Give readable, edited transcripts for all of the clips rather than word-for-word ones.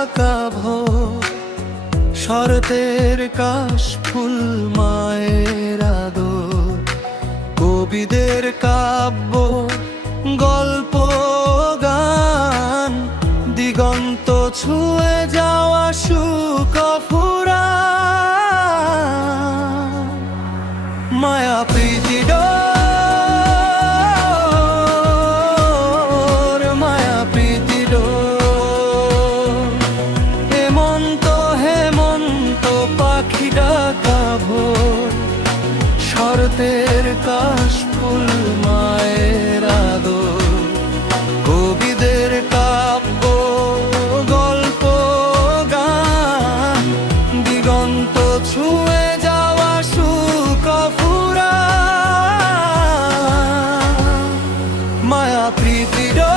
ডাকা ভোর, শরতের কাশ ফুল মায়ের আদর, কবিদের কাব্য গল্প গান, দিগন্ত ছুঁয়ে যাওয়া সুখ ফুরান, মায়া প্রীতি ডোর, মায়া প্রীতি ডোর, হেমন্ত হেমন্ত পাখি ডাকা ভোর, শরতের কাশ ফুল মায়ের আদর, কবিদের কাব্য গল্প গান, দিগন্ত ছুঁয়ে যাওয়া সুখ ফুরান, মায়া প্রীতি ডোর,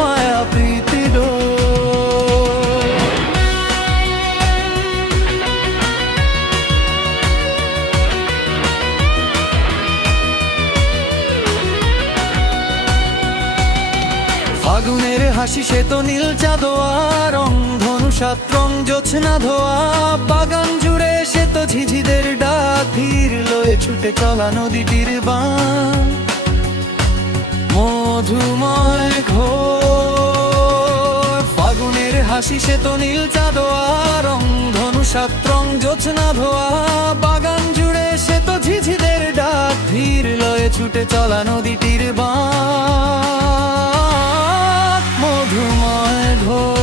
মায়া প্রীতি ডোর। ফাগুনের হাসি সে তো নীল চাঁদোয়া, রং ধনু সাত রং জোছনা ধোয়া, বাগান জুড়ে সে তো ঝিঝিদের ডাক, ধীর লয়ে ছুটে চলা নদীটির বান, মধুময় ঘোর। ফাগুনের হাসি সে তো নীল চাঁদোয়া, রং ধনু সাত রং জোছনা ধোয়া, বাগান জুড়ে সে তো ঝিঝিদের ডাক, ধীর লয়ে ছুটে চলা নদীটির বান, মধুময় ঘোর।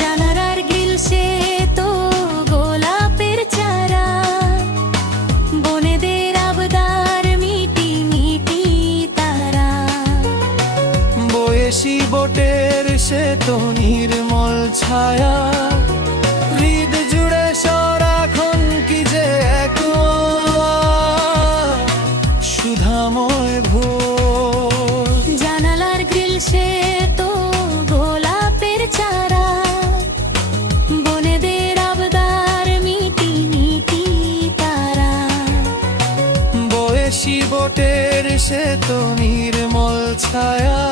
জানালার গ্রিল সে তো গোলাপের চারা, বনেদের আবদার মিটি মিটি তারা, বয়েসি বোটের সে তো নির্মল ছায়া, হৃদ জুড়ে সরাখন কি যে এক সুধাময় ভোর। জানালার গ্রিল সে তো গোলাপের চারা, বনেদের আবদার মিটি মিটি তারা, বয়েসি বোটের সে তো নির্মল ছায়া,